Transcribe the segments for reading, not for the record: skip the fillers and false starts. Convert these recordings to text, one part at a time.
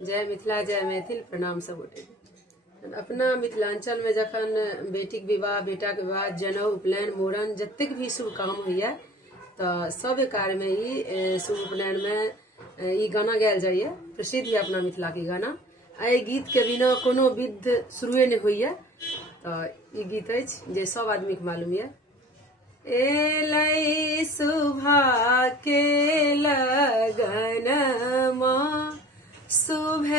जय मिथिला जय मैथिल प्रणाम सब गोटे। अपना मिथिलांचल में जखन बेटीक विवाह बेटाक विवाह जनेऊ उपनयन मूड़न जतेक भी शुभ काम होइए तो सब कार्य में ई शुभ उपनयन में ई गाना गायल जाइए। प्रसिद्ध है अपना मिथिला के गाना। एहि गीत के बिना कोनो विध शुरुए नहीं होइए। तो ई गीत अछि जे सब आदमी के मालूम है। एलै सुभा के लगन माँ सुबह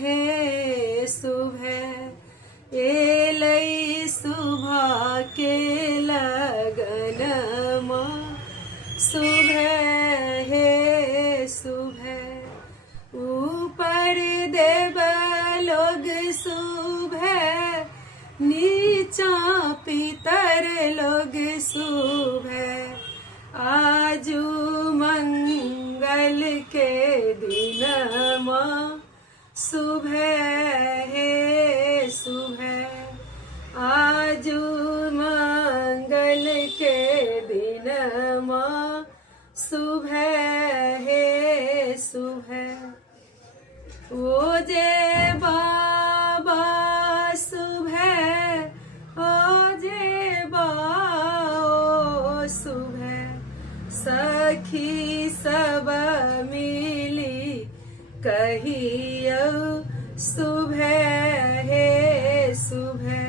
हे सुबह एलै सुभा के लगन माँ सुबह हे सुबह ऊपर देव लोग सुबह नीचा पितर लोग सुबह आजू मंगल के दिन माँ सुबह हे सुबह आजू मंगल के दिन माँ सुबह हे सुबह ओ जे बाबा सुबह ओ जे बाओ सुबह सखी सब मिली कहियो सुबह हे सुबह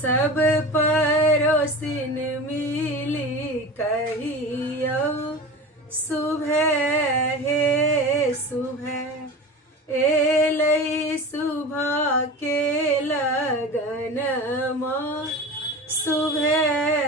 सब पड़ोसिन मिली कहियो सुबह हे सुबह एलै सुभा के लगन माँ सुबह